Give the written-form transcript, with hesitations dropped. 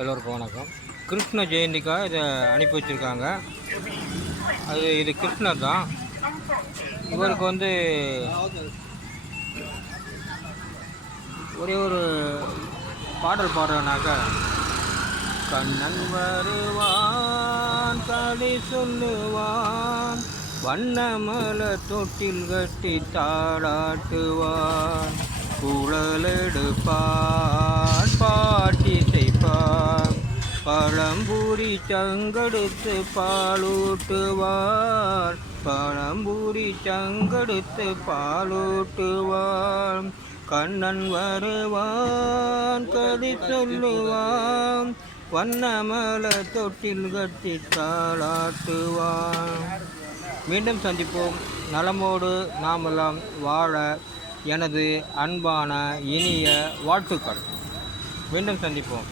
எல்லோருக்கும் வணக்கம். கிருஷ்ண ஜெயந்திக்காக இதை அனுப்பி வச்சுருக்காங்க. இது கிருஷ்ணர் தான். இவருக்கு ஒரே ஒரு பாடல் பாடுறனாக்க, கண்ணன் வருவான் களி சொல்லுவான், வண்ணமல தொட்டில் கட்டி தாளாட்டுவான், குழலெடுப்பான் பாட்டி செய்ப்பான், பழம்பூரி சங்கெடுத்து பாலூட்டுவார், பழம்பூரி சங்கெடுத்து பாலூட்டுவார், கண்ணன் வருவான் கதி சொல்லுவான், வண்ணமல தொட்டில் கட்டி தாளாட்டுவான். மீண்டும் சந்திப்போம். நலமோடு நாமெல்லாம் வாழ எனது அன்பான இனிய வாழ்த்துக்கள். மீண்டும் சந்திப்போம்.